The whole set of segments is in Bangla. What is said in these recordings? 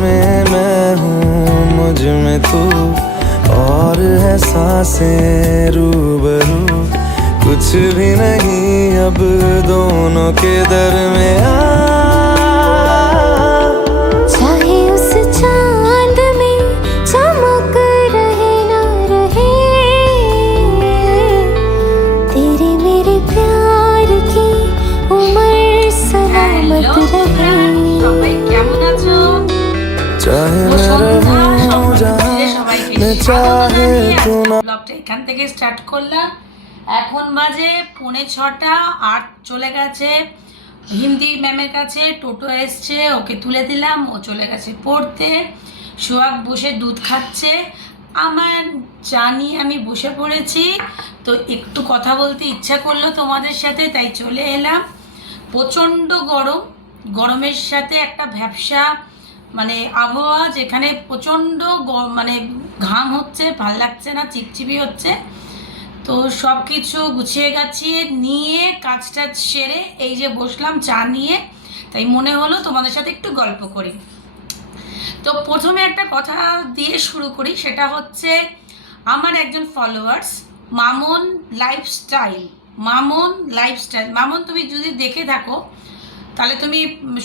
में मैं हूँ मुझ में तू और है सांसें रूबरू कुछ भी नहीं अब दोनों के दरमियां चाहे उस चांद में चमक रहे ना रहे तेरे मेरे प्यार की उम्र सलामत रहे সবাই কেমন আছো? चाहे मैं रहूं जहाँ मैं चाहे तू ना। ব্লগটা এখান থেকে স্টার্ট করলাম। এখন বাজে 6:45 আর চলে গেছে হিন্দি ম্যামের কাছে। টোটো এসছে, ওকে তুলে দিলাম, ও চলে গেছে পড়তে। সোহাগ বসে দুধ খাচ্ছে, আমার জানি আমি বসে পড়েছি। তো একটু কথা বলতে ইচ্ছা করলো তোমাদের সাথে, তাই চলে এলাম। প্রচণ্ড গরম, গরমের সাথে একটা ভ্যাপসা মানে আবহাওয়া, যেখানে প্রচণ্ড মানে ঘাম হচ্ছে, ভাল লাগছে না, চিপচিপি হচ্ছে। তো সব কিছু গুছিয়ে গাছিয়ে নিয়ে কাজটা সেরে এই যে বসলাম চা নিয়ে, তাই মনে হলো তোমাদের সাথে একটু গল্প করি। তো প্রথমে একটা কথা দিয়ে শুরু করি, সেটা হচ্ছে আমার একজন ফলোয়ার্স মামুন লাইফস্টাইল। মামুন তুমি যদি দেখে থাকো তাহলে তুমি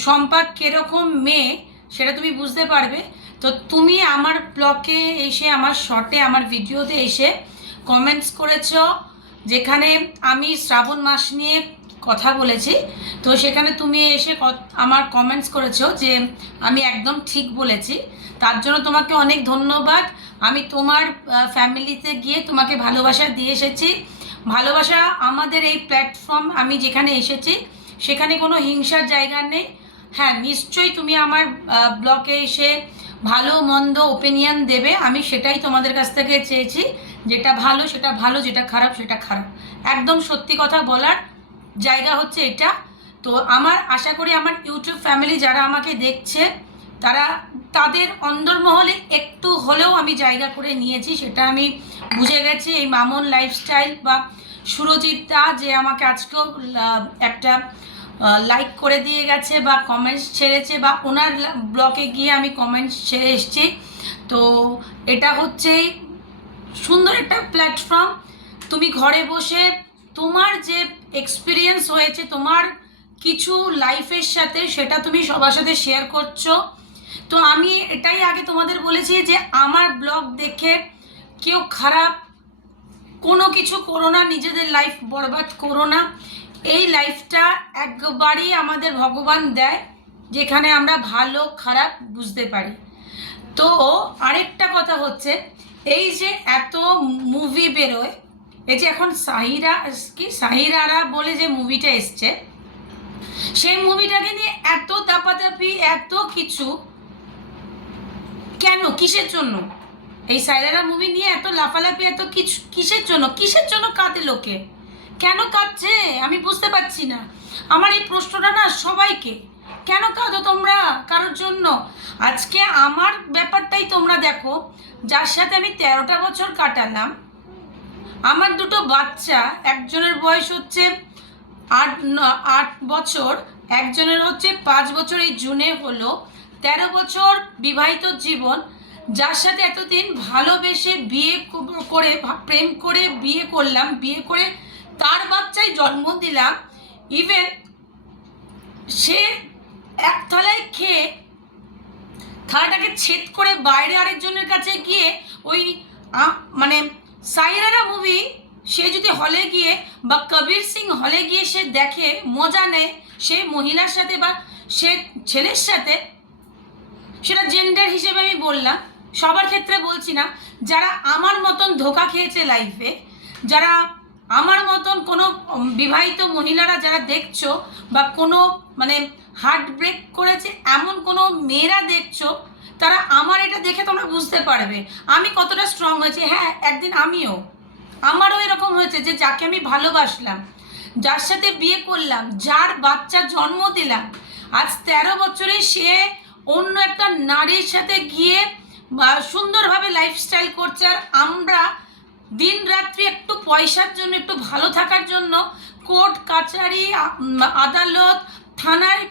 সম্পা কীরকম মেয়ে সেটা তুমি বুঝতে পারবে। তো তুমি আমার ব্লগে এসে, আমার শর্টে, আমার ভিডিওতে এসে কমেন্টস করেছ, যেখানে আমি শ্রাবণ মাস নিয়ে কথা বলেছি। তো সেখানে তুমি এসে আমার কমেন্টস করেছো যে আমি একদম ঠিক বলেছি। তার জন্য তোমাকে অনেক ধন্যবাদ। আমি তোমার ফ্যামিলিতে গিয়ে তোমাকে ভালোবাসা দিয়ে এসেছি। ভালোবাসা আমাদের এই প্ল্যাটফর্ম, আমি যেখানে এসেছি সেখানে কোনো হিংসার জায়গা নেই। হ্যাঁ, নিশ্চয়ই তুমি আমার ব্লগে এসে ভালো মন্দ ওপিনিয়ন দেবে, আমি সেটাই তোমাদের কাছ থেকে চেয়েছি। যেটা ভালো সেটা ভালো, যেটা খারাপ সেটা খারাপ। একদম সত্যি কথা বলার জায়গা হচ্ছে এটা। তো আমার আশা করি আমার ইউটিউব ফ্যামিলি যারা আমাকে দেখছে তাদের অন্দরমহলে একটু হলেও আমি জায়গা করে নিয়েছি, সেটা আমি বুঝে গেছি। এই মামুন লাইফস্টাইল বা সুরজিৎ দা যে আমাকে আজকেও একটা লাইক করে দিয়ে গেছে বা কমেন্টস ছেড়েছে, বা ওনার ব্লগে গিয়ে আমি কমেন্টস ছেড়ে এসেছি। তো এটা হচ্ছে সুন্দর একটা প্ল্যাটফর্ম। তুমি ঘরে বসে তোমার যে এক্সপিরিয়েন্স হয়েছে তোমার কিছু লাইফের সাথে, সেটা তুমি সবার সাথে শেয়ার করছো। তো আমি এটাই আগে তোমাদের বলেছি যে আমার ব্লগ দেখে কেউ খারাপ কোনো কিছু করো না, নিজেদের লাইফ বরবাদ করো না। এই লাইফটা একবারই আমাদের ভগবান দেয়, যেখানে আমরা ভালো খারাপ বুঝতে পারি। তো আরেকটা কথা হচ্ছে, এই যে এত মুভি বেরোয়, এই যে এখন সাহিরারা বলে যে মুভিটা এসছে, সেই মুভিটাকে নিয়ে এত দাপাদাপি, এত কিছু কেন, কিসের জন্য? এই সাইরারা মুভি নিয়ে এত লাফালাফি, এত কিছু কিসের জন্য কাঁদে লোকে? কেন কাঁদছে আমি বুঝতে পারছি না। আমার এই প্রশ্নটা না সবাইকে, কেন কাঁদো তোমরা কারোর জন্য? আজকে আমার ব্যাপারটাই তোমরা দেখো, যার সাথে আমি 13টা বছর কাটালাম, আমার দুটো বাচ্চা, একজনের বয়স হচ্ছে 8 বছর, একজনের হচ্ছে 5 বছর, এই জুনে হলো 13 বছর বিবাহিত জীবন, যার সাথে এতদিন ভালোবেসে বিয়ে করে, প্রেম করে বিয়ে করলাম, বিয়ে করে তার বাচ্চায় জন্ম দিলাম। ইভেন সে এক থালায় খেয়ে থালাটাকে ছেদ করে বাইরে আরেকজনের কাছে গিয়ে ওই মানে সাইরারা মুভি সে যদি হলে গিয়ে বা কবির সিং হলে গিয়ে সে দেখে, মজা নেয় সে মহিলার সাথে বা সে ছেলের সাথে, সেটা জেন্ডার হিসেবে আমি বললাম, সবার ক্ষেত্রে বলছি না। যারা আমার মতন ধোঁকা খেয়েছে লাইফে, যারা আমার মতন কোনো বিবাহিত মহিলারা যারা দেখছো, বা কোনো মানে হার্ট ব্রেক করেছে এমন কোনো মেয়েরা দেখছো, তারা আমার এটা দেখে তোমরা বুঝতে পারবে আমি কতটা স্ট্রং হয়েছি। হ্যাঁ, একদিন আমারও এরকম হয়েছে যে যাকে আমি ভালোবাসলাম, যার সাথে বিয়ে করলাম, যার বাচ্চা জন্ম দিলাম, আজ 13 বছরে সে অন্য একটা নারীর সাথে গিয়ে সুন্দরভাবে লাইফস্টাইল করছে। আর আমরা দিন রাত্রি একটু পয়সার জন্য, একটু ভালো থাকার জন্য কোর্ট কাছারি আদালত থানায়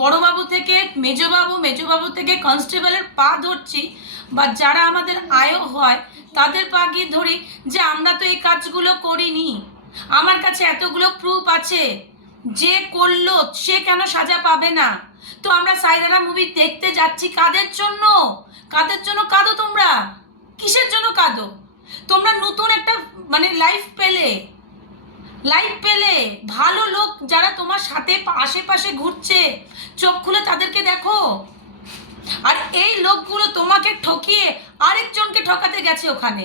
বড়বাবু থেকে মেজবাবু থেকে কনস্টেবলের পা ধরছি, বা যারা আমাদের আয়ও হয় তাদের পা গিয়ে ধরি যে আমরা তো এই কাজগুলো করিনি। আমার কাছে এতগুলো প্রুফ আছে, যে করলো সে কেন সাজা পাবে না? তো আমরা সাইরারা মুভি দেখতে যাচ্ছি কাদের জন্য? কাদের জন্য কাঁদো তোমরা? কিসের জন্য কাঁদো? তোমরা নতুন একটা মানে লাইফ পেলে, ভালো লোক যারা তোমার সাথে আশেপাশে ঘুরছে, চোখ খুলে তাদেরকে দেখো। আর এই লোকগুলো তোমাকে ঠকিয়ে আরেকজনকে ঠকাতে গেছে ওখানে।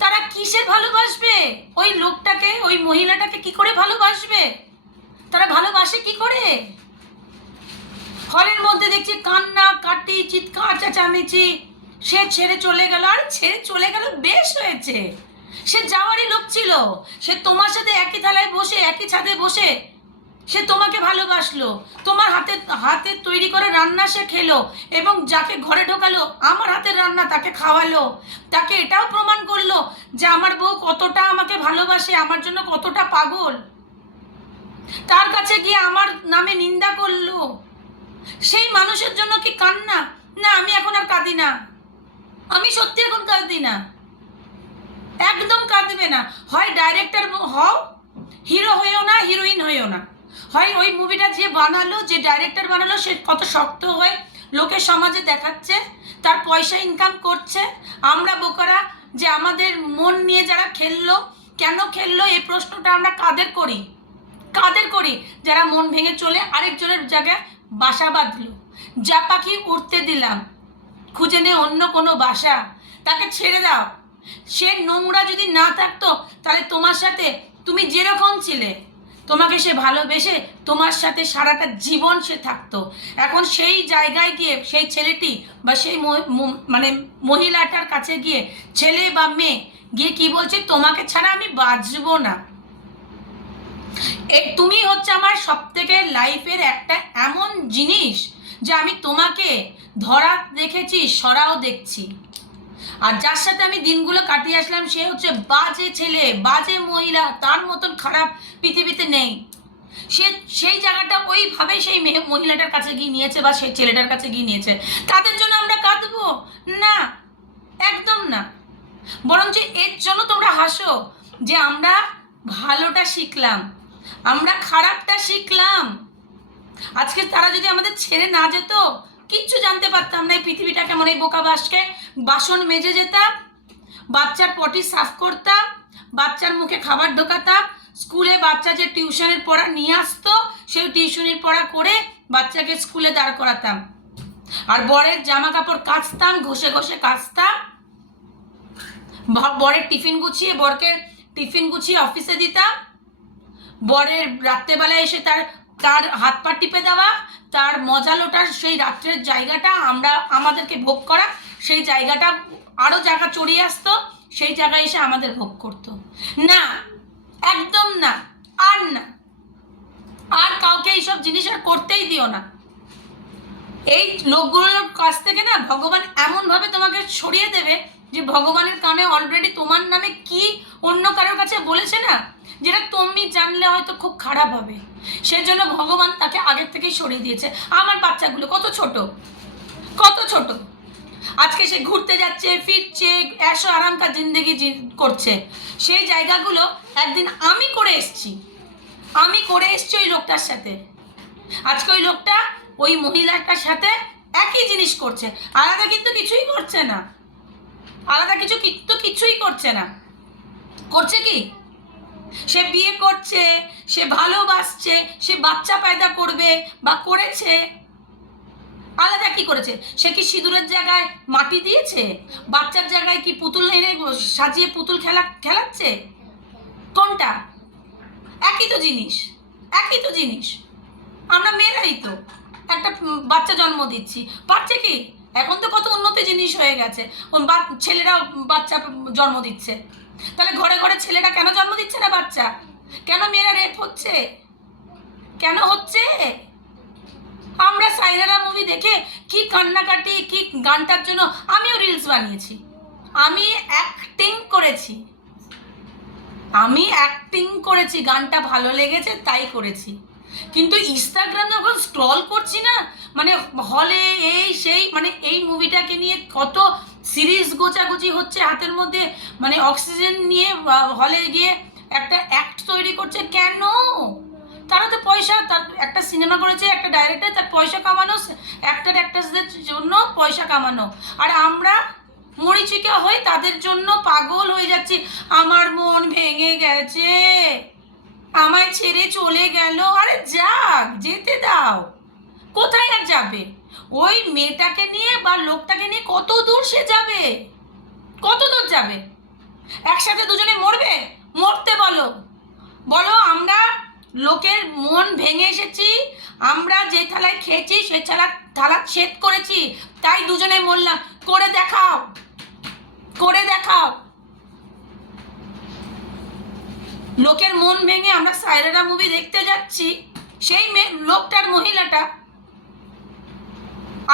তারা কিসে ভালোবাসবে ওই লোকটাকে, ওই মহিলাটাকে? কি করে ভালোবাসবে? তারা ভালোবাসে কি করে? হলের মধ্যে দেখছি কান্না কাটি, চিৎকার চেঁচামেচি, সে ছেড়ে চলে গেল। আর ছেড়ে চলে গেল, বেশ হয়েছে। সে যাওয়ারই লোক ছিল, সে তোমার সাথে একই থালায় বসে, একই ছাদে বসে সে তোমাকে ভালোবাসলো, তোমার হাতে তৈরি করে রান্না সে খেলো, এবং যাকে ঘরে ঢোকালো আমার হাতের রান্না তাকে খাওয়ালো, তাকে এটাও প্রমাণ করলো যে আমার বউ কতটা আমাকে ভালোবাসে, আমার জন্য কতটা পাগল। তার কাছে গিয়ে আমার নামে নিন্দা করলো। সেই মানুষের জন্য কি কান্না? না, আমি এখন আর কাঁদি না। আমি সত্যি এখন কাঁদি না, একদম কাঁদবে না। হয় ডাইরেক্টর হও, হিরো হয়েও না, হিরোইন হয়েও না। হয় ওই মুভিটা যে বানালো, যে ডাইরেক্টর বানালো, সে কত শক্ত হয়ে লোকের সমাজে দেখাচ্ছে, তার পয়সা ইনকাম করছে। আমরা বোকারা যে আমাদের মন নিয়ে যারা খেললো, কেন খেললো এই প্রশ্নটা আমরা কাদের করি? যারা মন ভেঙে চলে আরেকজনের জায়গায় বাসা বাঁধলো। যা পাখি উঠতে দিলাম, খুঁজে নে অন্য কোনো বাসা, তাকে ছেড়ে দাও। সে নোংরা যদি না থাকতো তাহলে তোমার সাথে তুমি যেরকম ছিলে, তোমাকে সে ভালোবেসে তোমার সাথে সারাটা জীবন সে থাকতো। এখন সেই জায়গায় গিয়ে সেই ছেলেটি বা সেই মানে মহিলাটার কাছে গিয়ে, ছেলে বা মেয়ে গিয়ে কি বলছে, তোমাকে ছাড়া আমি বাঁচবো না। তুমি হচ্ছে আমার সব থেকে লাইফের একটা এমন জিনিস যে আমি তোমাকে ধরা দেখেছি, সরাও দেখছি। আর যার সাথে আমি দিনগুলো কাটিয়ে আসলাম সে হচ্ছে বাজে ছেলে, বাজে মহিলা, তার মতন খারাপ পৃথিবীতে নেই। সে সেই জায়গাটা ওইভাবে সেই মহিলাটার কাছে গিয়ে নিয়েছে বা সেই ছেলেটার কাছে গিয়ে নিয়েছে। তাদের জন্য আমরা কাঁদবো না, একদম না। বরঞ্চ এর জন্য তোমরা হাসো যে আমরা ভালোটা শিখলাম, আমরা খারাপটা শিখলাম। আজকে তারা যদি আমাদের ছেড়ে না যেত, কিচ্ছু জানতে পারতাম না এই পৃথিবীটা কেমন। এই বোকা বাসন মেজে যেতাম, বাচ্চার পটি সাফ করতাম, বাচ্চার মুখে খাবার ঢোকাতাম, স্কুলে বাচ্চা যে টিউশনের পড়া নিয়ে আসতো সেই টিউশনের পড়া করে বাচ্চাকে স্কুলে দাঁড় করাতাম। আর বরের জামা কাপড় কাচতাম, ঘষে ঘষে কাচতাম। বরের বরকে টিফিন গুছিয়ে অফিসে দিতাম। বরের রাত্রেবেলায় এসে তার হাত পা টিপে দেওয়া, তার মজালোটার সেই রাত্রের জায়গাটা আমাদেরকে ভোগ করা, সেই জায়গাটা আরও জায়গা চড়িয়ে আসতো, সেই জায়গায় এসে আমাদের ভোগ করতো না, একদম না। আর কাউকে এইসব জিনিস আর করতেই দিও না। এই লোকগুলোর কাছ থেকে না ভগবান এমনভাবে তোমাকে সরিয়ে দেবে যে ভগবানের কানে অলরেডি তোমার নামে কি অন্য কারোর কাছে বলেছে না, যেটা তুমি জানলে হয়তো খুব খারাপ হবে, সেজন্য ভগবান তাকে আগের থেকেই সরিয়ে দিয়েছে। আমার বাচ্চাগুলো কত ছোট, আজকে সে ঘুরতে যাচ্ছে, ফিরছে, ऐशो आराम का जिंदगी করছে। সেই জায়গাগুলো একদিন আমি করে এসেছি ওই লোকটার সাথে। আজকে ওই লোকটা ওই মহিলাটার সাথে একই জিনিস করছে, আলাদা কিন্তু কিছুই করছে না, কিছুই করছে না। করছে কি? সে বিয়ে করছে, সে ভালোবাসছে, সে বাচ্চা পয়দা করবে বা করেছে। আলাদা কি করেছে? সে কি সিঁদুরের জায়গায় মাটি দিয়েছে? বাচ্চার জায়গায় কি পুতুল এনে সাজিয়ে পুতুল খেলাচ্ছে? কোনটা? একই তো জিনিস। আমরা মেয়েরাই তো একটা বাচ্চা জন্ম দিচ্ছি, পারছে কি? এখন তো কত উন্নতি জিনিস হয়ে গেছে, ছেলেরাও বাচ্চা জন্ম দিচ্ছে। তাহলে ঘরে ঘরে ছেলেরা কেন জন্ম দিচ্ছে না বাচ্চা? কেন মেয়েরা রেপ হচ্ছে? কেন হচ্ছে? আমরা সাইরারা মুভি দেখে কি কান্নাকাটি, কি গানটার জন্য আমিও রিলস বানিয়েছি, আমি অ্যাক্টিং করেছি, গানটা ভালো লেগেছে তাই করেছি। কিন্তু ইনস্টাগ্রাম যখন স্ক্রল করছি না, মানে হলে এই সেই, মানে এই মুভিটাকে নিয়ে কত সিরিজ গোচাগুচি হচ্ছে হাতের মধ্যে, মানে অক্সিজেন নিয়ে হলে গিয়ে একটা অ্যাক্ট তৈরি করছে। কেন? তারা তো পয়সা, তার একটা সিনেমা করেছে একটা ডাইরেক্টর, তার পয়সা কামানো, অ্যাক্টর অ্যাক্ট্রেসদের জন্য পয়সা কামানো, আর আমরা মরিচিকা হয়ে তাদের জন্য পাগল হয়ে যাচ্ছি। আমার মন ভেঙে গেছে, আমায় ছেড়ে চলে গেল। আরে যাক, যেতে দাও। কোথায় আর যাবে? ওই মেয়েটাকে নিয়ে বা লোকটাকে নিয়ে কত দূর সে যাবে? কত দূর যাবে? একসাথে দুজনে মরবে? মরতে বলো, বলো আমরা লোকের মন ভেঙে এসেছি, আমরা যে থালায় খেয়েছি সে থালা ছেদ করেছি, তাই দুজনে মরলাম। করে দেখাও, করে দেখাও। লোকের মন ভেঙে আমরা সায়রারা মুভি দেখতে যাচ্ছি, সেই লোকটার মহিলাটা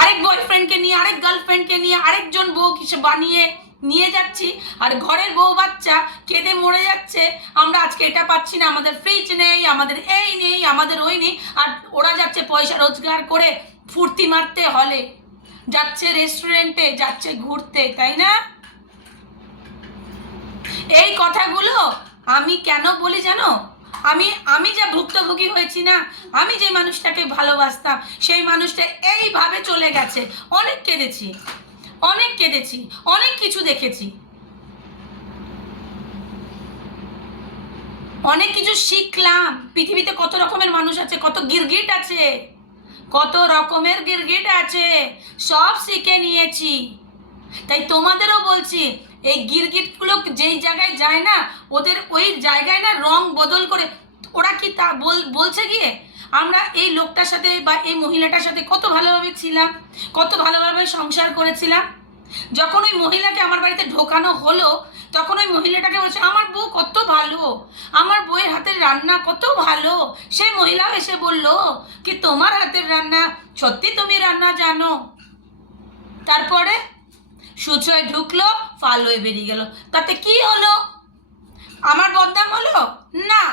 আরেক বয়ফ্রেন্ডকে নিয়ে, আরেক গার্লফ্রেন্ডকে নিয়ে, আরেকজন বউ কিছু বানিয়ে নিয়ে যাচ্ছি, আর ঘরের বউ বাচ্চা কেঁদে মরে যাচ্ছে। আমরা আজকে এটা পাচ্ছি না, আমাদের ফ্রিজ নেই, আমাদের এই নেই, আমাদের ওই নেই, আর ওরা যাচ্ছে পয়সা রোজগার করে ফুর্তি মারতে, হলে যাচ্ছে, রেস্টুরেন্টে যাচ্ছে ঘুরতে, তাই না? এই কথাগুলো আমি কেন বলি জানো? আমি যা ভুক্তভোগী হয়েছি না, আমি যে মানুষটাকে ভালোবাসতাম সেই মানুষটা এইভাবে চলে গেছে। অনেক কেঁদেছি, অনেক কেঁদেছি, অনেক কিছু দেখেছি, অনেক কিছু শিখলাম। পৃথিবীতে কত রকমের মানুষ আছে, কত গিরগিট আছে, কত রকমের গিরগিট আছে, সব শিখে নিয়েছি। তাই তোমাদেরও বলছি, এই গিরগিটগুলো যেই জায়গায় যায় না, ওদের ওই জায়গায় না রং বদল করে, ওরা কি তা বলছে গিয়ে আমরা এই লোকটার সাথে বা এই মহিলাটার সাথে কত ভালোভাবে ছিলাম, কত ভালোভাবে সংসার করেছিলাম। যখন ওই মহিলাকে আমার বাড়িতে ঢোকানো হলো, তখন ওই মহিলাটাকে বলছে আমার বউ কত ভালো, আমার বউয়ের হাতের রান্না কত ভালো। সেই মহিলাও এসে বলল কি তোমার হাতের রান্না, সত্যি তুমি রান্না জানো? তারপরে সুচয় ঢুকলো, ফাল হয়ে বেরিয়ে গেল। তাতে কি হলো? আমার বদনাম হলো? না,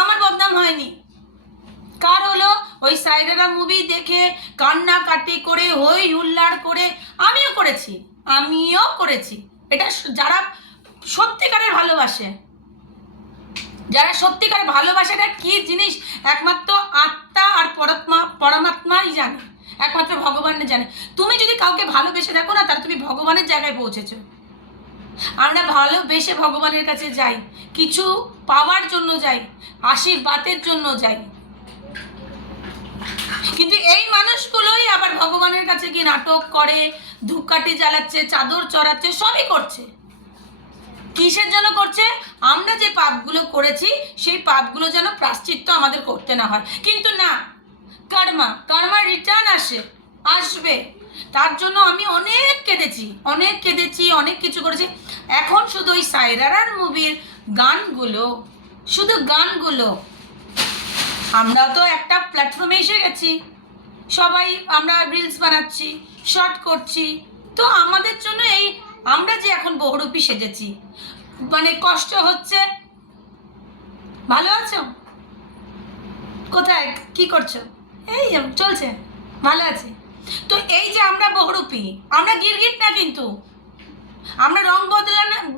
আমার বদনাম হয়নি। কার হলো? ওই সায়রারা মুভি দেখে কান্নাকাটি করে হই হুল্লাড় করে আমিও করেছি। এটা যারা সত্যিকারের ভালোবাসে, যারা সত্যিকার ভালোবাসাটা কি জিনিস একমাত্র আত্মা আর পরমাত্মাই জানে, একমাত্র ভগবান জানে। তুমি যদি কাউকে ভালোবেসে দেখো না, তাহলে তুমি ভগবানের জায়গায় পৌঁছেছো। আমরা ভালোবেসে ভগবানের কাছে যাই, কিছু পাওয়ার জন্য যাই, আশীর্বাদের জন্য যাই, কিন্তু এই মানুষগুলোই আবার ভগবানের কাছে গিয়ে নাটক করে, ধূপকাঠি জ্বালাচ্ছে, চাদর চড়াচ্ছে, সবই করছে। কিসের জন্য করছে? আমরা যে পাপগুলো করেছি সেই পাপগুলো যেন প্রায়শ্চিত্ত আমাদের করতে না হয়। কিন্তু না, কার্মা রিটার্ন আসবে। তার জন্য আমি অনেক কেঁদেছি, অনেক কিছু করেছি। এখন শুধু ওই সায়রারার মুভির গানগুলো, শুধু গানগুলো, আমরা তো একটা প্ল্যাটফর্মে এসে গেছি, সবাই আমরা রিলস বানাচ্ছি, শর্ট করছি, তো আমাদের জন্য এই আমরা যে এখন বহুরূপী সেজেছি, মানে কষ্ট হচ্ছে। ভালো আছো? কোথায় কি করছো? এই চলছে, ভালো আছে। তো এই যে আমরা বহুরূপী, আমরা গিরগিট না, কিন্তু আমরা রং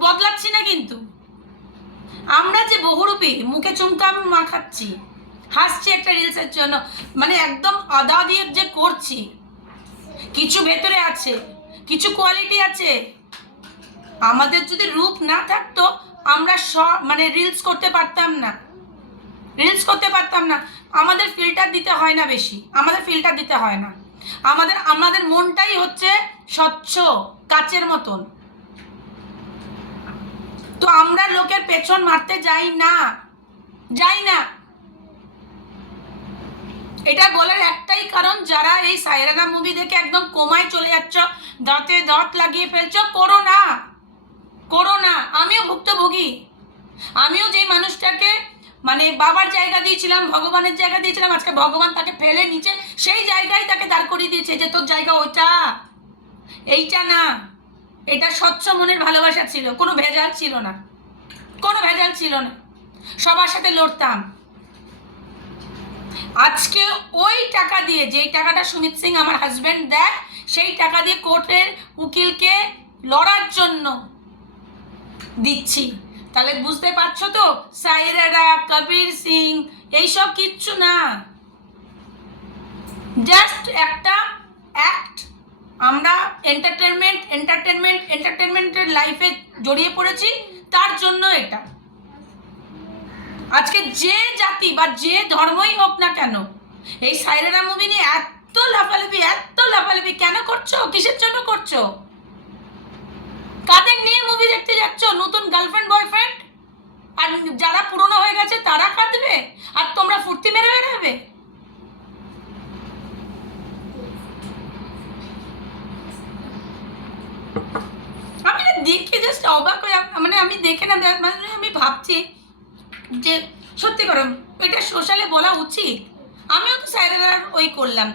বদলাচ্ছি না, কিন্তু আমরা যে বহুরূপী, মুখে চুমকাম মাখাচ্ছি, হাসছি একটা রিলসের জন্য, মানে একদম আদা দিয়ে যে করছি, কিছু ভেতরে আছে, কিছু কোয়ালিটি আছে। আমাদের যদি রূপ না থাকতো আমরা মানে রিলস করতে পারতাম না। আমাদের ফিল্টার দিতে হয় না বেশি, আমাদের মনটাই হচ্ছে স্বচ্ছ কাচের মতন। তো আমরা লোকের পেছন মারতে যাই না। এটা বলার একটাই কারণ, যারা এই সায়রারা মুভি দেখে একদম কোমায় চলে যাচ্ছ, দাঁতে দাঁত লাগিয়ে ফেলছো, করো না। আমিও ভুক্তভোগী। আমিও যে মানুষটাকে মানে বাবার জায়গা দিয়েছিলাম, ভগবানের জায়গা দিয়েছিলাম, আজকে ভগবান তাকে ফেলে নিচে সেই জায়গায় তাকে দাঁড় করিয়ে দিয়েছে যে তোর জায়গা ওইটা, এইটা না। এটা স্বচ্ছ মনের ভালোবাসা ছিল, কোনো ভেজাল ছিল না, সবার সাথে লড়তাম। আজকে ওই টাকা দিয়ে, যেই টাকাটা সুমিত সিং আমার হাজব্যান্ড দেয়, সেই টাকা দিয়ে কোর্টের উকিলকে লড়ার জন্য দিচ্ছি। তাহলে বুঝতে পারছো তো, সাইরারা, কবির সিং এইসব কিচ্ছু না, জাস্ট একটা অ্যাক্ট। আমরা এন্টারটেনমেন্টের লাইফে জড়িয়ে পড়েছি, তার জন্য এটা। আজকে যে জাতি বা যে ধর্মই হোক না কেন, এই সাইরারা মুভি নিয়ে এত লাফালাফি কেন করছো? কিসের জন্য করছো? কাদের নিয়ে মুভি দেখতে যাচ্ছ? নতুন গার্লফ্রেন্ড বয়ফ্রেন্ড? আর যারা পুরনো হয়ে গেছে তারা কাঁদবে আর তোমরা ফুর্তি মেরে বেরোবে? আমি না দেখে জাস্ট অবাক হয়ে, মানে আমি দেখে না, মানে আমি ভাবছি যে সত্যি করে এটা সোশ্যালে বলা উচিত। আমিও তো সাইরার ওই করলাম,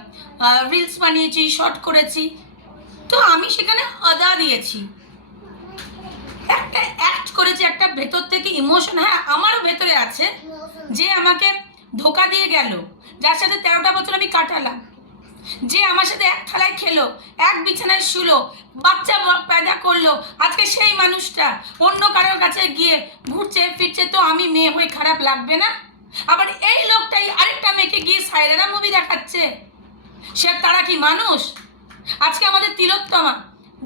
রিলস বানিয়েছি, শর্ট করেছি, তো আমি সেখানে আদা দিয়েছি, একটা অ্যাক্ট করেছি, একটা ভেতর থেকে ইমোশন। হ্যাঁ, আমারও ভেতরে আছে, যে আমাকে ধোকা দিয়ে গেল, যার সাথে 13টা বছর আমি কাটালাম, যে আমার সাথে এক থালায় খেলো, এক বিছানায় শুলো, বাচ্চা পয়দা করলো, আজকে সেই মানুষটা অন্য কারোর কাছে গিয়ে ঘুরছে ফিরছে, তো আমি মেয়ে হয়ে খারাপ লাগবে না? আবার এই লোকটাই আরেকটা মেয়েকে গিয়ে সাইরারা মুভি দেখাচ্ছে, সে তারা কি মানুষ? আজকে আমাদের তিলোত্তমা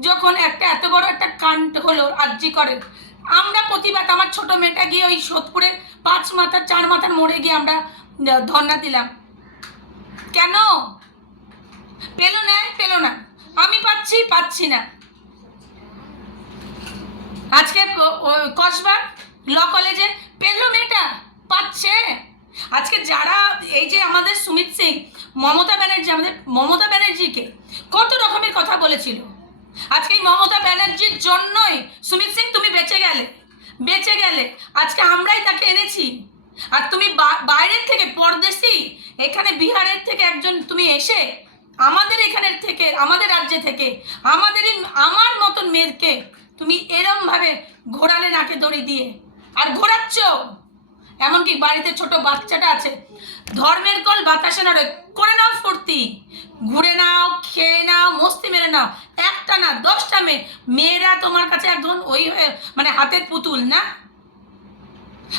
যখন একটা এত বড় একটা কাণ্ড হলো আরজি করে, আমরা প্রতিবাদ, আমার ছোট মেয়েটা গিয়ে ওই সোদপুরের 5 মাথার 4 মাথার মোড়ে গিয়ে আমরা ধর্ণা দিলাম। কেন পেলো না? আমি পাচ্ছি না। আজকে কসবার ল কলেজে পেলো মেয়েটা, পাচ্ছে। আজকে যারা এই যে আমাদের সুমিত সিং, মমতা ব্যানার্জিকে কত রকমের কথা বলেছিল, আজকে এই মমতা ব্যানার্জির জন্যই সুমিত সিং তুমি বেঁচে গেলে। আজকে আমরাই তাকে এনেছি। আর তুমি বাইরের থেকে, পরদেশি, এখানে বিহারের থেকে একজন তুমি এসে আমাদের এখানের থেকে, আমাদের রাজ্য থেকে আমার মতন মেয়েকে তুমি এরমভাবে ঘোরালে নাকে দড়ি দিয়ে, আর ঘোরাচ্ছ। এমনকি বাড়িতে ছোট বাচ্চাটা আছে, ধর্মের কল বাতাসে নড়ে, করে নাও ফুর্তি, ঘুরে নাও, খেয়ে নাও, মস্তি মেরে নাও। একটা না 10টা মেয়েরা তোমার কাছে একজন ওই মানে হাতের পুতুল না?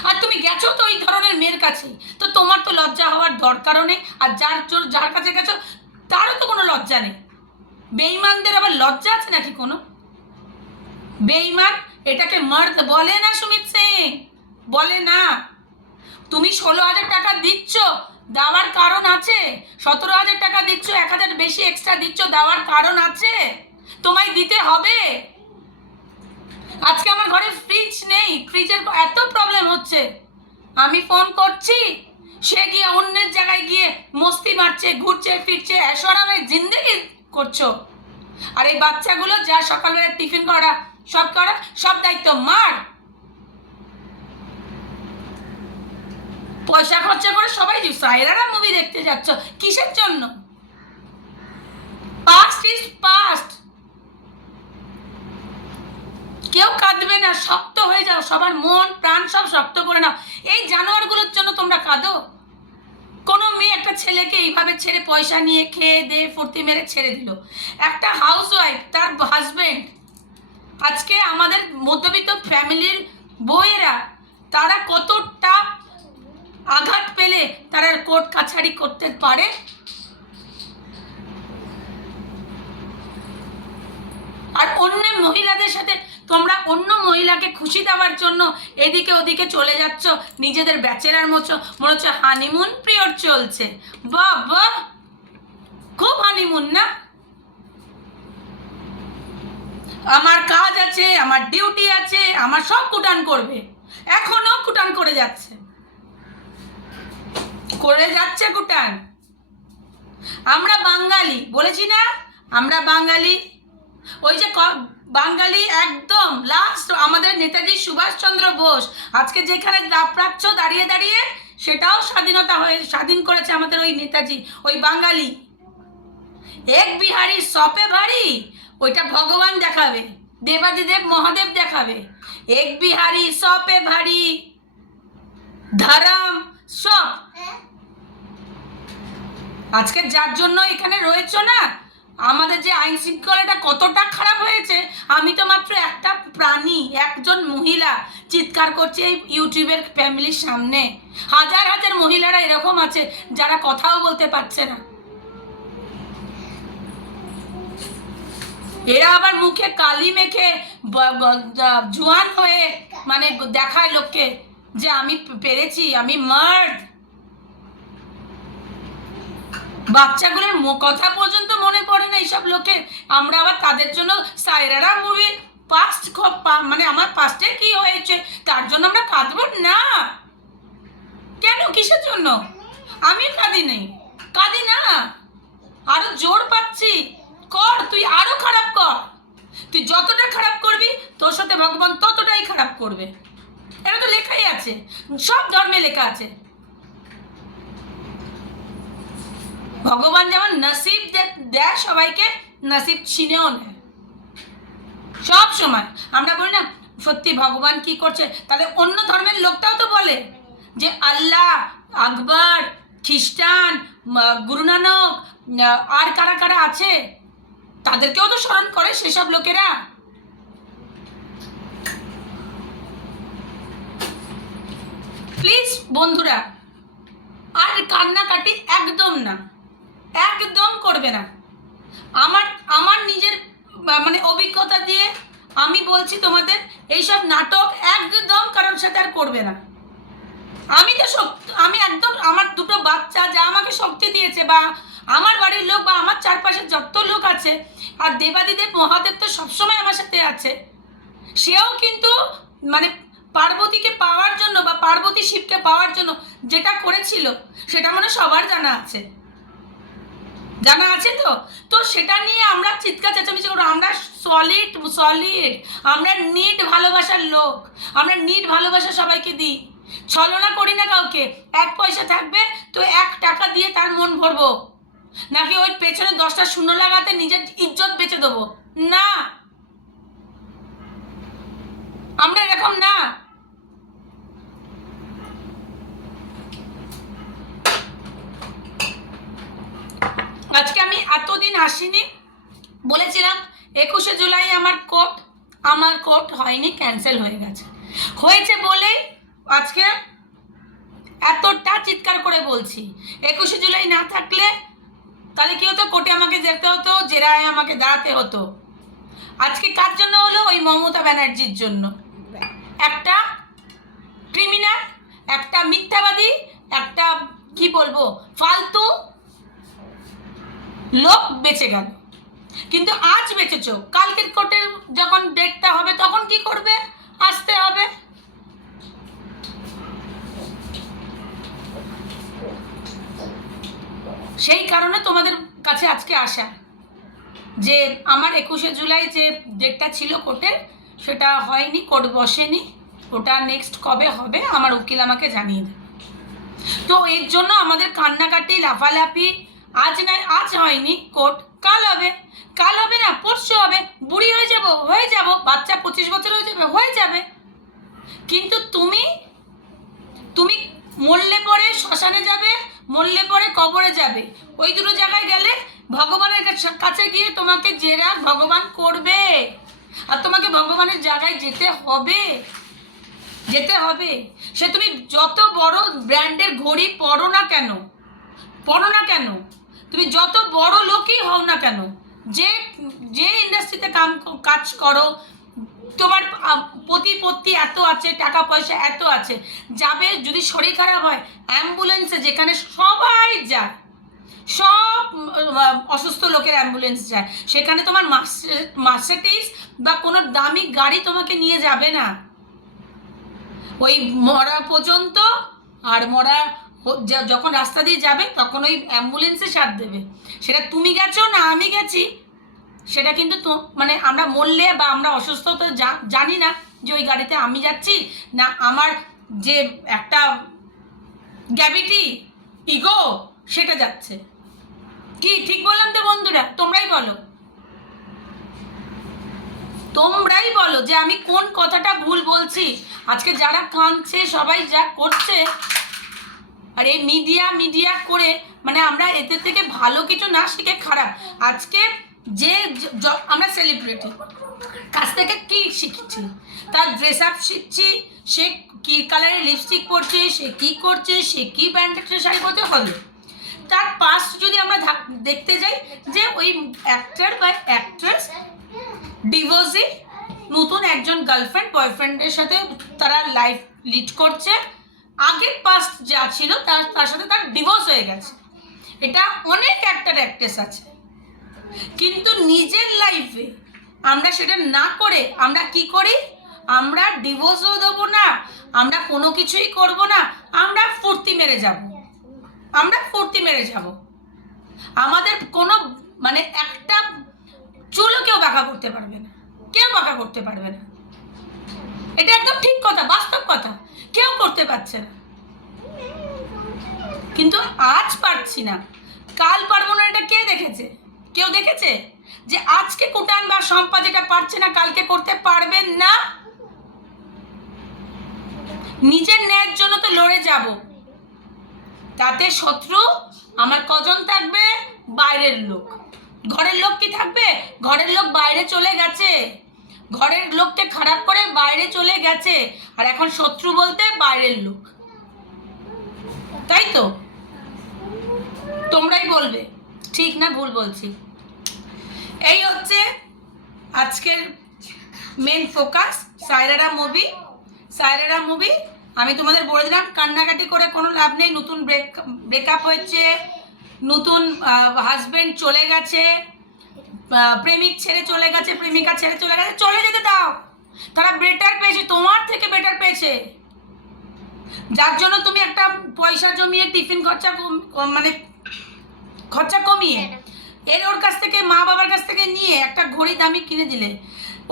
আর তুমি গেছো তো ওই ধরনের মেয়ের কাছে, তো তোমার তো লজ্জা হওয়ার দরকারও নেই। আর যার কাছে গেছো তারও তো কোনো লজ্জা নেই। বেঈমানদের আবার লজ্জা আছে নাকি কোনো? বেঈমান এটাকে মর্দ বলে না সুমিত সিং, বলে না। তুমি 16,000 টাকা দিচ্ছ, দেওয়ার কারণ আছে। 17,000 টাকা দিচ্ছ, 1,000 বেশি এক্সট্রা দিচ্ছ, দেওয়ার কারণ আছে, তোমায় দিতে হবে। আজকে আমার ঘরে ফ্রিজ নেই, ফ্রিজের এত প্রবলেম হচ্ছে, আমি ফোন করছি, সে গিয়ে অন্যের জায়গায় গিয়ে মস্তি মারছে, ঘুরছে ফিরছে, ऐशोआरामे জিন্দেগি করছো। আর এই বাচ্চাগুলো যা সকালবেলা টিফিন করা, সব দায়িত্ব মার। পয়সা খরচা করে সবাই সাইরারা মুভি দেখতে যাচ্ছ, কিসের জন্য? Past is past. কেউ কাঁদবে না, শক্ত হয়ে যাও, সবার মন প্রাণ সব শক্ত করে নাও। এই জানোয়ারগুলোর জন্য তোমরা কাঁদো? কোনো মেয়ে একটা ছেলেকে এইভাবে ছেড়ে, পয়সা নিয়ে খেয়ে দিয়ে ফুর্তি মেরে ছেড়ে দিল। একটা হাউসওয়াইফ, তার হাজবেন্ড, আজকে আমাদের মধ্যবিত্ত ফ্যামিলির বউয়েরা, তারা কতটা আঘাত পেলে তারা কোর্ট কাছারি করতে পারে। আর অন্য মহিলাদের সাথে তোমরা অন্য মহিলাকে খুশি দেওয়ার জন্য এদিকে ওদিকে চলে যাচ্ছ, নিজেদের ব্যাচেলার মনে হচ্ছে হানিমুন পিরিয়ড চলছে। বাবা, খুব হানিমুন না? আমার কাজ আছে, আমার ডিউটি আছে, আমার সব কুটান করবে, এখনো কুটান করে যাচ্ছে কুটান। আমরা বাঙালি, বলেছি না আমরা বাঙালি। ওই যে বাঙালি একদম লাস্ট আমাদের নেতাজি সুভাষচন্দ্র বোস, আজকে যেখানে দাপড়াচ্ছ দাঁড়িয়ে দাঁড়িয়ে, সেটাও স্বাধীন করেছে আমাদের ওই নেতাজি, ওই বাঙালি। এক বিহারি সপে ভারী, ওইটা ভগবান দেখাবে, দেবাদিদেব মহাদেব দেখাবে। এক বিহারি সপে ভারী, ধর্ম সব আজকে যার জন্য এখানে রয়েছো না, আমাদের যে আইন শৃঙ্খলাটা কতটা খারাপ হয়েছে, আমি তো মাত্র একটা প্রাণী, একজন মহিলা চিৎকার করছে এই ইউটিউবের ফ্যামিলির সামনে। হাজার হাজার মহিলারা এরকম আছে যারা কথাও বলতে পারছে না। এরা আবার মুখে কালি মেখে জোয়ান হয়ে মানে দেখায় লোককে যে আমি পেরেছি, আমি মার্ড। বাচ্চাগুলোর কথা পর্যন্ত মনে পড়ে না এইসব লোকের। আমরা আবার তাদের জন্য সায়রারা মুভি পাস্ট মানে আমার পাস্টে কি হয়েছে তার জন্য আমরা কাঁদবো না কেন? কিসের জন্য? আমি কাঁদি না, আরো জোর পাচ্ছি। কর, তুই আরো খারাপ কর। তুই যতটা খারাপ করবি তোর সাথে ভগবান ততটাই খারাপ করবে। এটা তো লেখাই আছে, সব ধর্মে লেখা আছে। ভগবান যেমন নসিব দেয় সবাইকে, নসিব ছিনেও নেয় সব সময়। আমরা বলি না সত্যি ভগবান কি করছে, তাহলে অন্য ধর্মের লোকটাও তো বলে যে আল্লাহ, আকবর, খ্রিস্টান, গুরু নানক, আর কারা কারা আছে তাদেরকেও তো স্মরণ করে সেসব লোকেরা। প্লিজ বন্ধুরা, আর কান্নাকাটি একদম না, একদম করবে না। আমার নিজের মানে অভিজ্ঞতা দিয়ে আমি বলছি তোমাদের, এইসব নাটক একদম কারোর সাথে আর করবে না। আমি একদম আমার দুটো বাচ্চা যা আমাকে শক্তি দিয়েছে, বা আমার বাড়ির লোক, বা আমার চারপাশে যত লোক আছে, আর দেবাদিদেব মহাদেব তো সবসময় আমার সাথে আছে। সেও কিন্তু মানে পার্বতীকে পাওয়ার জন্য বা পার্বতী শিবকে পাওয়ার জন্য যেটা করেছিল সেটা মানে সবার জানা আছে তো সেটা নিয়ে আমরা চিৎকার চেঁচামেচি করবো। আমরা সলিড, আমরা নিট ভালোবাসার লোক, আমরা নিট ভালোবাসা সবাইকে দিই, ছলনা করি না কাউকে। 1 পয়সা থাকবে তো 1 টাকা দিয়ে তার মন ভরবো, নাকি ওই পেছনে 10টা শূন্য লাগাতে নিজের ইজ্জত বেঁচে দেবো না। আমরা এরকম না। আজকে আমি এতদিন আসিনি, বলেছিলাম 21শে জুলাই আমার কোর্ট হয়নি, ক্যান্সেল হয়ে গেছে। হয়েছে বলেই আজকে এতটা চিৎকার করে বলছি। 21শে জুলাই না থাকলে তাহলে কি হতো, কোর্টে আমাকে যেতে হতো, জেরায় আমাকে দাঁড়াতে হতো। আজকে কার জন্য হলো? ওই মমতা ব্যানার্জির জন্য। একটা ক্রিমিনাল, একটা মিথ্যাবাদী, একটা কি বলবো ফালতু লোক বেঁচে গেল। কিন্তু আজ বেঁচেছ, কালকের কোর্টের যখন ডেটটা হবে তখন কি করবে? আসতে হবে। সেই কারণে তোমাদের কাছে আজকে আসা, যে আমার 21শে জুলাই যে ডেটটা ছিল কোর্টের সেটা হয়নি, কোর্ট বসেনি, ওটা নেক্সট কবে হবে আমার উকিল আমাকে জানিয়ে দেবে। তো এর জন্য আমাদের কান্নাকাটি, লাফালাফি, আজ হয়নি কোর্ট, কাল হবে না পরশু হবে। বুড়ি হয়ে যাব, বাচ্চা 25 বছর হয়ে যাবে। কিন্তু তুমি মরলে পরে শ্মশানে যাবে, মরলে পরে কবরে যাবে। ওই দুটো জায়গায় গেলে ভগবানের কাছে গিয়ে তোমাকে জেরা ভগবান করবে, আর তোমাকে ভগবানের জায়গায় যেতে হবে। সে তুমি যত বড় ব্র্যান্ডের ঘড়ি পরো না কেন, তুমি যত বড় লোকই হও না কেন, যে ইন্ডাস্ট্রিতে কাজ করো, তোমার প্রতিপত্তি এত আছে, টাকা পয়সা এত আছে, যাবে যদি শরীর খারাপ হয় অ্যাম্বুলেন্সে, যেখানে সবাই যায়, সব অসুস্থ লোকের অ্যাম্বুলেন্স যায়, সেখানে তোমার মার্সিডিজ বা কোনো দামি গাড়ি তোমাকে নিয়ে যাবে না। ওই মরা পর্যন্ত, আর মরা যখন রাস্তা দিয়ে যাবে তখন ওই অ্যাম্বুলেন্সে সাথ দেবে। সেটা তুমি গেছো না আমি গেছি, সেটা কিন্তু মানে আমরা মরলে বা আমরা অসুস্থ তো জানি না যে ওই গাড়িতে আমি যাচ্ছি না আমার যে একটা গ্র্যাভিটি ইগো সেটা যাচ্ছে। কি ঠিক বললাম তো বন্ধুরা? তোমরাই বলো যে আমি কোন কথাটা ভুল বলছি। আজকে যারা কাঁদছে, সবাই যা করছে, আর এই মিডিয়া করে মানে আমরা এদের থেকে ভালো কিছু না শিখে খারাপ। আজকে যে আমরা সেলিব্রিটি কাছ থেকে কি শিখছি, তার ড্রেস আপ শিখছি, সে কী কালারের লিপস্টিক পরছে, সে কী করছে, সে কী ব্র্যান্ডের শাড়ি পরতে হলো। তার পাস্ট যদি আমরা দেখতে যাই যে ওই অ্যাক্টর বা অ্যাক্ট্রেস ডিভোর্সি, নতুন একজন গার্লফ্রেন্ড বয়ফ্রেন্ডের সাথে তারা লাইফ লিড করছে, আগের পাস্ট যা ছিল তার সাথে তার ডিভোর্স হয়ে গেছে। এটা অনেক অ্যাক্টর অ্যাক্ট্রেস আছে, কিন্তু নিজের লাইফে আমরা সেটা না করে আমরা কি করি, আমরা ডিভোর্সও দেবো না, আমরা কোনো কিছুই করব না, আমরা ফুর্তি মেরে যাব, আমরা ফুর্তি মেরে যাব। আমাদের কোনো মানে একটা চুলও কেউ বাঁকা করতে পারবে না, কেউ বাঁকা করতে পারবে না। এটা একদম ঠিক কথা, বাস্তব কথা, কেউ করতে পারছে না। কিন্তু আজ পারছি না, কাল পারবো না, এটা কে দেখেছে? কেউ দেখেছে যে আজকে কুটান বা শম্পা যেটা পারছে না কালকে করতে পারবেন না? নিজের ন্যায়ের জন্য তো লড়ে যাব, তাতে শত্রু আমার কজন থাকবে? বাইরের লোক। ঘরের লোক কি থাকবে? ঘরের লোক বাইরে চলে গেছে, ঘরের লোককে খারাপ করে বাইরে চলে গেছে, আর এখন শত্রু বলতে বাইরের লোক। তাই তো? তোমরাই বলবে ঠিক না ভুল বলছি। এই হচ্ছে আজকের মেন ফোকাস, সায়রারা মুভি। সায়রারা মুভি আমি তোমাদের বলে দিলাম, কান্নাকাটি করে কোনো লাভ নেই। নতুন ব্রেকআপ হয়েছে, নতুন হাজবেন্ড চলে গেছে, প্রেমিক ছেড়ে চলে গেছে, প্রেমিকা ছেড়ে চলে গেছে, চলে যেতে দাও। তারা বেটার পেয়েছে, তোমার থেকে বেটার পেয়েছে, যার জন্য তুমি একটা পয়সা জমিয়ে টিফিন মানে খরচা কমিয়ে ওর কাছ থেকে, মা বাবার কাছ থেকে নিয়ে একটা ঘড়ি দামি কিনে দিলে।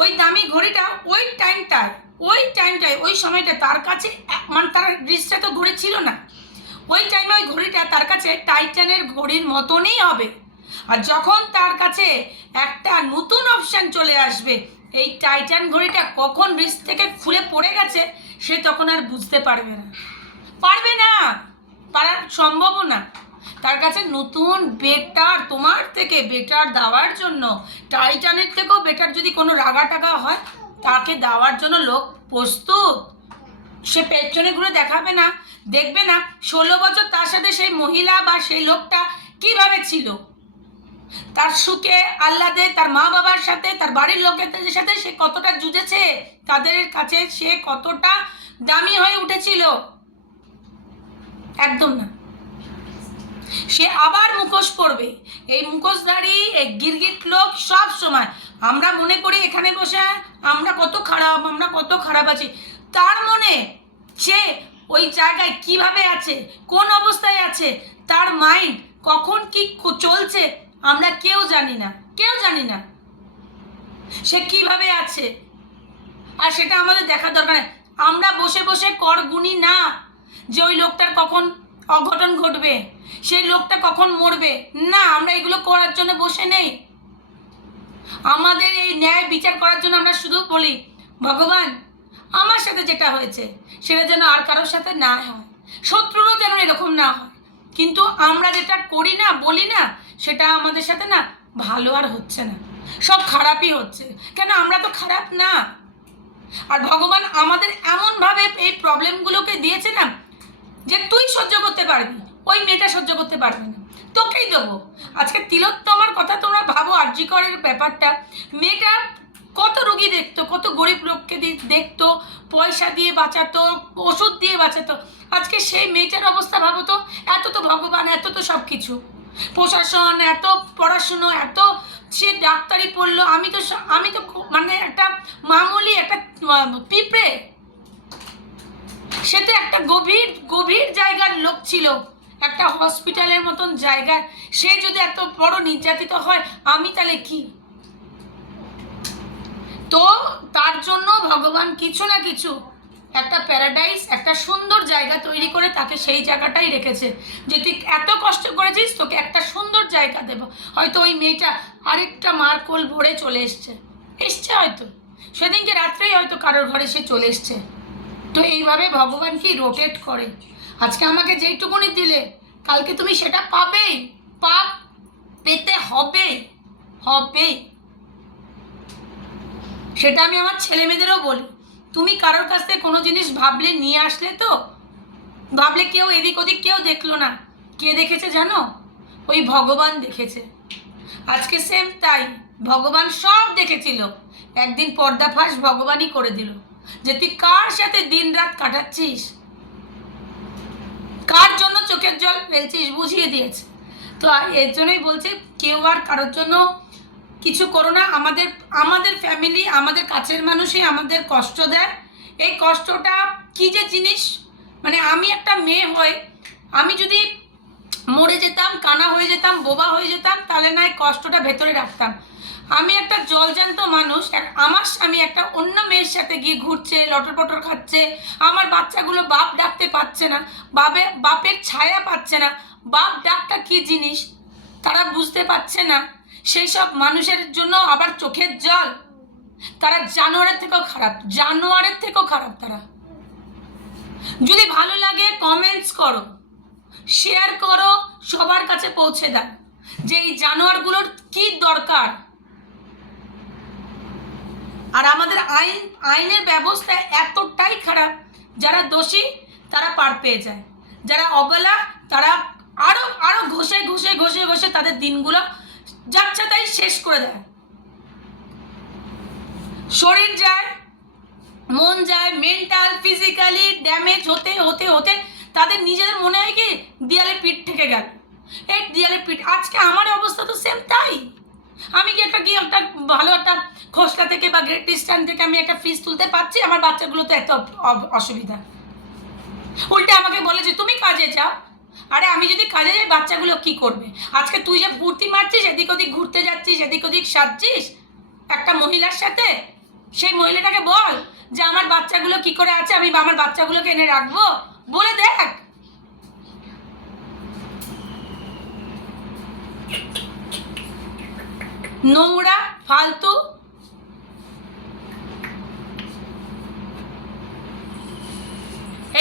ওই দামি ঘড়িটা ওই টাইমটায় ওই সময়টা তার কাছে মানে তার রিস্টটা তো ঘড়ি ছিল না, ওই টাইমে ওই ঘড়িটা তার কাছে টাইটানের ঘড়ির মতনই হবে। আর যখন তার কাছে একটা নতুন অপশান চলে আসবে, এই টাইটান ঘড়িটা কখন রিস্ট থেকে খুলে পড়ে গেছে সে তখন আর বুঝতে পারবে না, পারার সম্ভবও না। তার কাছে নতুন বেটার, তোমার থেকে বেটার দেওয়ার জন্য, টাইটানের থেকেও বেটার যদি কোনো রাগা টাগা হয় তাকে দেওয়ার জন্য লোক প্রস্তুত। সে পেছনে ঘুরে দেখাবে না, দেখবে না 16 বছর তার সাথে সেই মহিলা বা সেই লোকটা কিভাবে ছিল, তার সুখে আহ্লাদে, তার মা বাবার সাথে, তার বাড়ির লোকেদের সাথে সে কতটা জুঝেছে, তাদের কাছে সে কতটা দামি হয়ে উঠেছিল। একদম না, সে আবার মুখোশ পরবে। এই মুখোশধারী, এই গিরগিট লোক সব সময় আমরা মনে করি এখানে বসে আমরা কত খারাপ আছি, তার মনে সে ওই জায়গায় কিভাবে আছে, কোন অবস্থায় আছে, তার মাইন্ড কখন কি চলছে আমরা কেউ জানি না, সে কিভাবে আছে। আর সেটা আমাদের দেখার দরকার নেই। আমরা বসে বসে কর গুনি না যে ওই লোকটার কখন অঘটন ঘটবে, সেই লোকটা কখন মরবে, না, আমরা এগুলো করার জন্য বসে নেই। আমাদের এই ন্যায় বিচার করার জন্য আমরা শুধু বলি, ভগবান আমার সাথে যেটা হয়েছে সেটা যেন আর কারোর সাথে না হয়, শত্রুরও যেন এরকম না হয়। কিন্তু আমরা যেটা করি না, বলি না, সেটা আমাদের সাথে না ভালো আর হচ্ছে না, সব খারাপই হচ্ছে। কেন? আমরা তো খারাপ না। আর ভগবান আমাদের এমনভাবে এই প্রবলেমগুলোকে দিয়েছে না যে তুই সহ্য করতে পারবি, ওই মেয়েটা সহ্য করতে পারবে না, তোকেই দেবো। আজকে তিলোত্তমার কথা তোমরা ভাবো, আরজি করের ব্যাপারটা, মেয়েটা কত রোগী দেখতো, কত গরিব লোককে দেখতো, পয়সা দিয়ে বাঁচাতো, ওষুধ দিয়ে বাঁচাতো। আজকে সেই মেয়েটার অবস্থা ভাবো তো, এত তো ভগবান, এত তো সব কিছু, প্রশাসন, এত পড়াশুনো, এত সে ডাক্তারি পড়লো, আমি তো মানে একটা মামুলি একটা পিঁপড়ে। সে তো একটা গভীর জায়গার লোক ছিল, একটা হসপিটালের মতন জায়গায়। সে যদি এত বড় নির্যাতিত হয়, আমি তাহলে কি? তো তার জন্য ভগবান কিছু না কিছু একটা প্যারাডাইস, একটা সুন্দর জায়গা তৈরি করে তাকে সেই জায়গাটাই রেখেছে যে তুই এত কষ্ট করেছিস, তোকে একটা সুন্দর জায়গা দেব। হয়তো ওই মেয়েটা আরেকটা মার কোল ভরে চলে এসছে হয়তো সেদিনকে রাত্রেই হয়তো কারোর ঘরে সে চলে এসছে। তো এইভাবে ভগবান কি রোটেট করে। আজকে আমাকে যেইটুকুনি দিলে কালকে তুমি সেটা পাবেই, পেতে হবে। সেটা আমি আমার ছেলে মেয়েদেরও বলি, তুমি কারোর কাছ থেকে কোনো জিনিস ভাবলে নিয়ে আসলে তো, ভাবলে কেউ এদিক ওদিক কেউ দেখলো না, কে দেখেছে জানো? ওই ভগবান দেখেছে। আজকে সেম তাই, ভগবান সব দেখেছিল, একদিন পর্দাফাঁস ভগবানই করে দিল যে তুই কার সাথে দিন রাত কাটাচ্ছিস, কার জন্য চোখের জল ফেলছিস, বুঝিয়ে দিয়েছে। তো এর জন্যই বলছে কেউ আর কারোর জন্য কিছু করো না। আমাদের ফ্যামিলি, আমাদের কাছের মানুষই আমাদের কষ্ট দেয়। এই কষ্টটা কি যে জিনিস, মানে আমি একটা মেয়ে হয়ে আমি যদি মরে যেতাম, কানা হয়ে যেতাম, বোবা হয়ে যেতাম, তাহলে না কষ্টটা ভেতরে রাখতাম। আমি একটা জলজান্ত মানুষ, আমার স্বামী একটা অন্য মেয়ের সাথে গিয়ে ঘুরছে, লটর পটর খাচ্ছে, আমার বাচ্চাগুলো বাপ ডাকতে পাচ্ছে না, বাপের ছায়া পাচ্ছে না, বাপ ডাকটা কি জিনিস তারা বুঝতে পারছে না। সেই সব মানুষের জন্য আবার চোখের জল, তারা জানোয়ারের থেকেও খারাপ তারা। যদি ভালো লাগে কমেন্টস করো, শেয়ার করো, সবার কাছে পৌঁছে দাও যে এই জানোয়ারগুলোর কি দরকার। আর আমাদের আইনের ব্যবস্থা এতটাই খারাপ, যারা দোষী তারা পার পেয়ে যায়, যারা অবলা তারা আরো ঘষে তাদের দিনগুলো যাচ্ছে তাই শেষ করে দেয়। শরীর যায়, মন যায়, মেন্টাল ফিজিক্যালি ড্যামেজ হতে তাদের নিজেদের মনে হয় কি দেয়ালে পিঠ থেকে গেল, এই দেয়ালে পিঠ। আজকে আমার অবস্থা তো সেম তাই। আমি কি একটা ভালো একটা খোসলা থেকে বা গ্রেট ইস্টার্ন থেকে আমি একটা ফিস তুলতে পারছি, আমার বাচ্চাগুলো তো এত অসুবিধা। উল্টে আমাকে বলে যে তুমি কাজে যাও। আরে আমি যদি কাজে যাই বাচ্চাগুলো কি করবে? আজকে তুই যে ফুর্তি মারছিস, এদিক ওদিক ঘুরতে যাচ্ছিস, এদিক ওদিক সাজছিস একটা মহিলার সাথে, সেই মহিলাটাকে বল যে আমার বাচ্চাগুলো কি করে আছে, আমি আমার বাচ্চাগুলোকে এনে রাখবো, বলে দেখ। নোংরা ফালতু।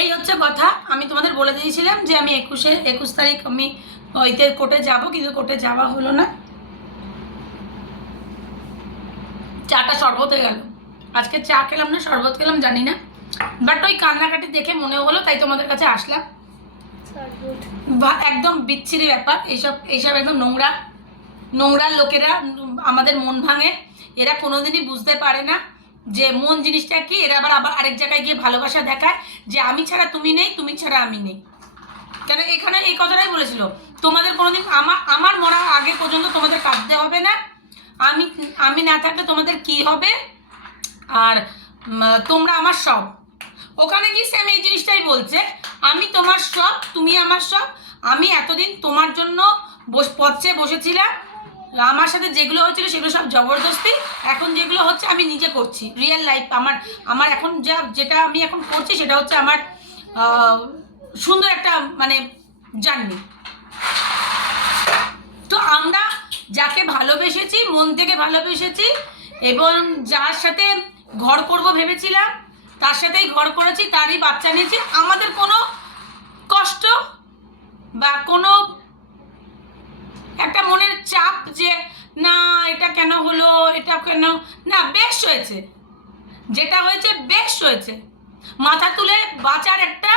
এই হচ্ছে কথা। আমি তোমাদের বলে দিয়েছিলাম যে আমি 21 তারিখ আমি ওইতে কোর্টে যাব, কিন্তু কোর্টে যাওয়া হলো না। চাটা শরবত হয়ে গেল। আজকে চা খেলাম না শরবত খেলাম জানি না, বাট ওই কান্নাকাটি দেখে মনে হলো তাই তোমাদের কাছে আসলাম। একদম বিচ্ছিরি ব্যাপার এইসব একদম নোংরা লোকেরা আমাদের মন ভাঙে। এরা কোনোদিনই বুঝতে পারে না যে মন জিনিসটা কি। এরা আবার আরেক জায়গায় গিয়ে ভালোবাসা দেখায় যে আমি ছাড়া তুমি নেই, তুমি ছাড়া আমি নেই। কেন এখানে এই কথাটাই বলেছিল, তোমাদের কোনোদিন আমার মরার আগে পর্যন্ত তোমাদের কাঁদতে হবে না, আমি না থাকলে তোমাদের কি হবে, আর তোমরা আমার সব। ওখানে গিয়ে সেম এই জিনিসটাই বলছে, আমি তোমার সব, তুমি আমার সব। আমি এতদিন তোমার জন্য পথে বসেছিলাম, আমার সাথে যেগুলো হচ্ছিল সেগুলো সব জবরদস্তি, এখন যেগুলো হচ্ছে আমি নিজে করছি। রিয়েল লাইফ আমার এখন যেটা আমি এখন করছি সেটা হচ্ছে আমার সুন্দর একটা মানে জার্নি। তো আমরা যাকে ভালোবেসেছি, মন থেকে ভালোবেসেছি, এবং যার সাথে ঘর করব ভেবেছিলাম তার সাথেই ঘর করেছি, তারই বাচ্চা নিয়েছি। আমাদের কোনো কষ্ট বা কোনো একটা মনের চাপ যে না এটা কেন হলো, এটা কেন না, বেশ হয়েছে, যেটা হয়েছে বেশ হয়েছে। মাথা তুলে বাঁচার একটা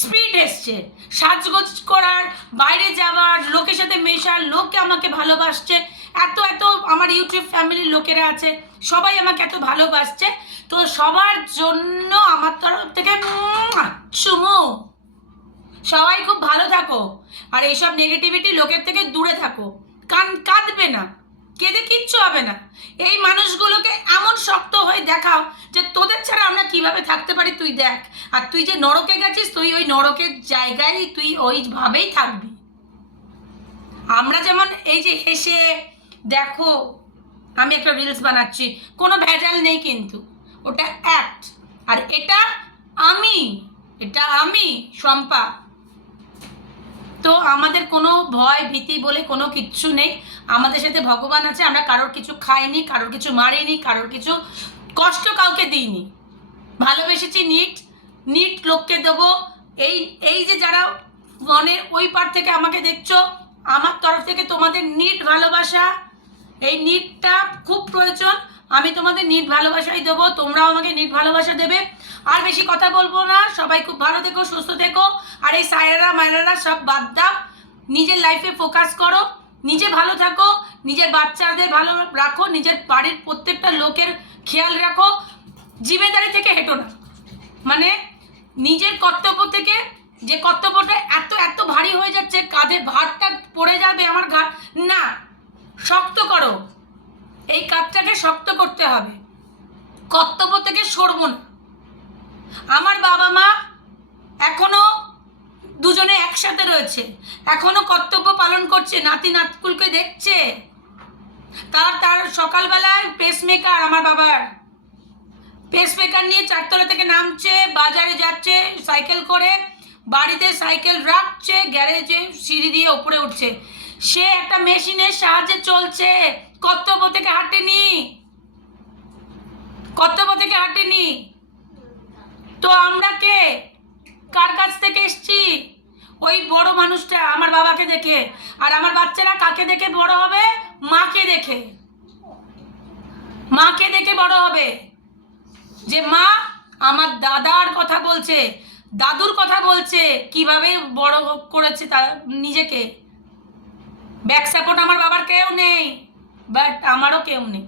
স্পিড এসছে, সাজগোজ করার, বাইরে যাওয়ার, লোকের সাথে মেশার, লোকে আমাকে ভালোবাসছে, এত আমার ইউটিউব ফ্যামিলির লোকেরা আছে, সবাই আমাকে এত ভালোবাসছে। তো সবার জন্য আমার তরফ থেকে চুমু। সবাই খুব ভালো থাকো, আর এইসব নেগেটিভিটি লোকের থেকে দূরে থাকো। কাঁদবে না, কেঁদে কিচ্ছু হবে না। এই মানুষগুলোকে এমন শক্ত হয়ে দেখাও যে তোদের ছাড়া আমরা কিভাবে থাকতে পারি তুই দেখ। আর তুই যে নরকে গেছিস, তুই ওই নরকের জায়গায় তুই ওইভাবেই থাকবি। আমরা যেমন এই যে হেসে দেখো আমি একটা রিলস বানাচ্ছি, কোনো ভেজাল নেই, কিন্তু ওটা অ্যাক্ট। আর এটা আমি শম্পা। তো আমাদের কোনো ভয় ভীতি বলে কোনো কিচ্ছু নেই। আমাদের সাথে ভগবান আছে। আমরা কারোর কিছু খাইনি, কারোর কিছু মারিনি, কারোর কিছু কষ্ট কাউকে দিইনি। ভালোবেসেছি নিট লোককে দেবো। এই যে যারা মনের ওই পার থেকে আমাকে দেখছো, আমার তরফ থেকে তোমাদের নিট ভালোবাসা, এই নিটটা খুব প্রয়োজন। আমি তোমাদের নিট ভালোবাসাই দেবো, তোমরাও আমাকে নিট ভালোবাসা দেবে। আর বেশি কথা বলবো না, সবাই খুব ভালো থেকো, সুস্থ থেকো। আর এই সায়রা মায়রারা সব বাদ দাও, নিজের লাইফে ফোকাস করো, নিজে ভালো থাকো, নিজের বাচ্চাদের ভালো রাখো, নিজের বাড়ির প্রত্যেকটা লোকের খেয়াল রাখো, জিম্মেদারি থেকে হেঁটো না। মানে নিজের কর্তব্য থেকে, যে কর্তব্যটা এত এত ভারী হয়ে যাচ্ছে, কাঁধে ভারটা পড়ে যাবে আমার ঘাট, না, শক্ত করো, এই কাজটাকে শক্ত করতে হবে, কর্তব্য থেকে সরবো না। আমার বাবা মা এখনো দুজনে একসাথে রয়েছে, এখনো কর্তব্য পালন করছে, নাতি নাতকুলকে দেখছে। তার সকালবেলায় পেসমেকার, আমার বাবার পেসমেকার নিয়ে 4 তলা থেকে নামছে, বাজারে যাচ্ছে সাইকেল করে, বাড়িতে সাইকেল রাখছে, গ্যারেজে সিঁড়ি দিয়ে উপরে উঠছে। সে একটা মেশিনের সাহায্যে চলছে, কর্তব্য থেকে হাঁটেনি, কর্তব্য থেকে হাঁটেনি। তো আমরা কে, কার কাছ থেকে এসছি? ওই বড় মানুষটা আমার বাবাকে দেখে। আর আমার বাচ্চারা কাকে দেখে বড় হবে? মাকে দেখে, মাকে দেখে বড় হবে। যে মা আমার দাদার কথা বলছে, দাদুর কথা বলছে, কিভাবে বড় করেছে তার নিজেকে। ব্যাক সাপোর্ট আমার বাবার কেউ নেই, বাট আমারও কেউ নেই।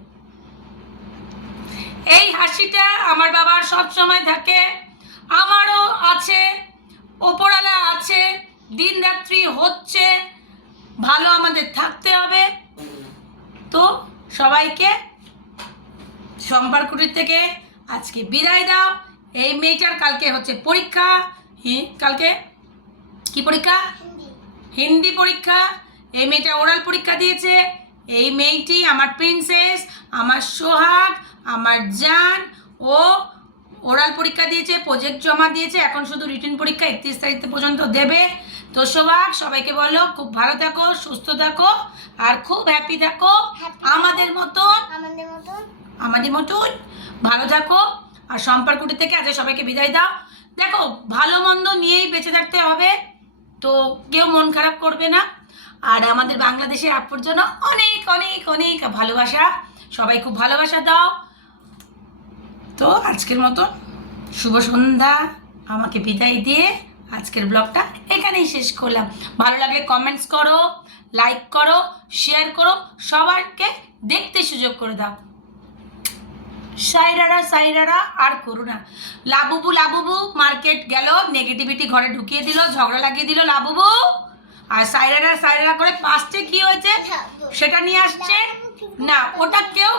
এই হাসিটা আমার বাবার সব সময় থাকে, আমারও আছে, ওপরওয়ালা আছে, দিন রাত্রি হচ্ছে, ভালো আমাদের থাকতে হবে। তো সবাইকে সম্পর্কটির থেকে আজকে বিদায় দাও। এই মেয়েটার কালকে হচ্ছে পরীক্ষা, কালকে কি পরীক্ষা? হিন্দি পরীক্ষা। এই মেয়েটা ওরাল পরীক্ষা দিয়েছে। এই মেয়েটি আমার প্রিন্সেস, আমার সোহাগ, আমার জান, ও ওরাল পরীক্ষা দিয়েছে, প্রজেক্ট জমা দিয়েছে, এখন শুধু রিটেন পরীক্ষা 31 তারিখ পর্যন্ত দেবে। তো সোহাগ সবাইকে বলো খুব ভালো থাকো, সুস্থ থাকো, আর খুব হ্যাপি থাকো, আমাদের মতন ভালো থাকো। আর সম্পর্কটি থেকে আজ সবাইকে বিদায় দাও। দেখো, ভালো মন্দ নিয়েই বেঁচে থাকতে হবে, তো কেউ মন খারাপ করবে না। আর আমাদের বাংলাদেশের আপুর জন্য অনেক অনেক অনেক ভালোবাসা, সবাই খুব ভালোবাসা দাও। তো আজকের মতন শুভ সন্ধ্যা, আমাকে বিদায় দিয়ে আজকের ব্লগটা এখানেই শেষ করলাম। ভালো লাগলে কমেন্টস করো, লাইক করো, শেয়ার করো, সবাইকে দেখতে সুযোগ করে দাও। সাইরারা আর করো না। লাবুবু মার্কেট গেল, নেগেটিভিটি ঘরে ঢুকিয়ে দিল, ঝগড়া লাগিয়ে দিল লাবুবু। আর সাইরারা করে পাশে কি হয়েছে সেটা নিয়ে আসছে না। ওটা কেউ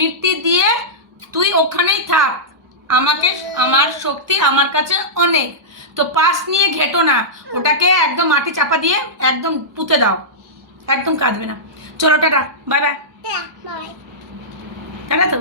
মিট্টি দিয়ে তুই ওখানেই থাক, আমাকে, আমার শক্তি আমার কাছে অনেক। তো পাশ নিয়ে ঘেটো না, ওটাকে একদম মাটি চাপা দিয়ে একদম পুঁতে দাও, একদম কাঁদবে না। চলো টাটা, বাই বাই। টাটা তো।